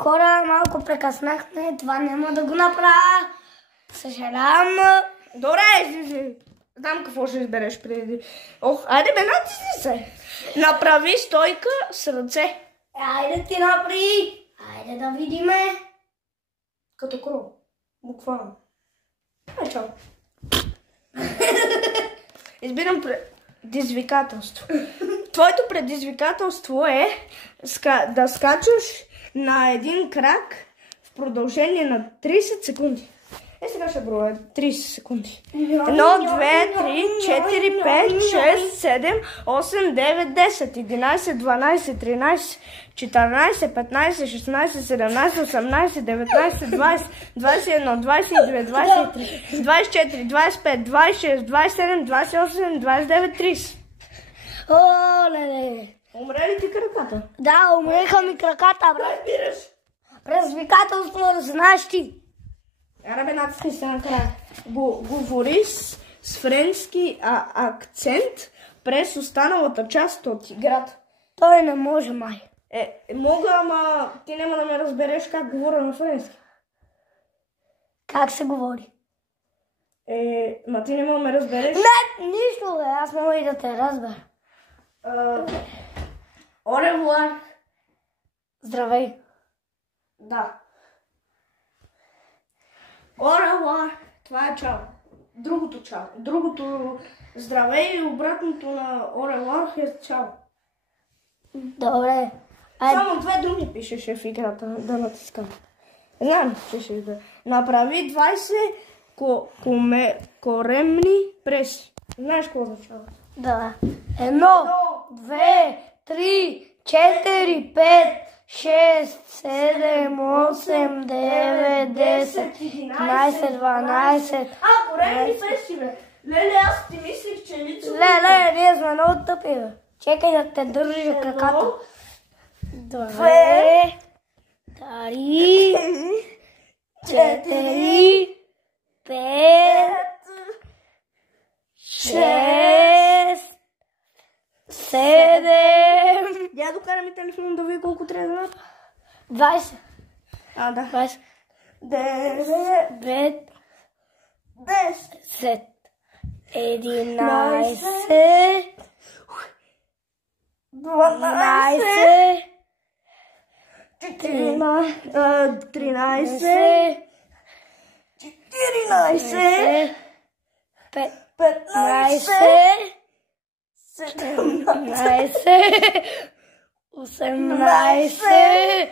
Хора, малко прекъснахме, това няма да го направя. Съжалявам. Добре, знам какво ще избереш преди. Айде бе, натисни се. Направи стойка с ръце. Айде ти направи. Айде да видиме. Като крол. Буквално. Чао. Избирам предизвикателство. Твоето предизвикателство е да скачаш на един крак в продължение на 30 секунди. Сега ще броя 30 секунди. 1, 2, 3, 4, 5, 6, 7, 8, 9, 10, 11, 12, 13, 14, 15, 16, 17, 18, 19, 20, 21, 22, 23, 24, 25, 26, 27, 28, 29, 30. Оле! Умре ли ти краката? Да, умреха ми краката, брат. Разбираш. Предизвикателство да знаеш ти. Аре, натисни се накрая. Говори с френски акцент през останалата част от играта. Той не може, май. Мога, ама ти няма да ме разбереш как говоря на френски. Как се говори? Ма ти няма да ме разбереш. Не, нищо, бе. Аз мога и да те разбера. Оревуар. Здравей. Да. Оревуар. Това е чао. Другото чао. Другото здравей и обратното на оревуар е чао. Добре. Само две думи пишеше в играта да натискам. Знам, че ще да. Направи 20 коремни преси. Знаеш какво означава? Да. 1, 2, 3, 4, 5, 6, 7, 8, 9, 10, 11, 12. Коремни преси, бе. Леле, аз ти мислих, че лицо... Леле, ние сме много тъпи, бе. Чекай да те държа краката. 2, 3, 4, 5, 6, 7. Я докара ми телефон да видя колко трябва да направя. 20. Да. 20. 9, 10. 11. 12. 13. 14. 15. 17. 18.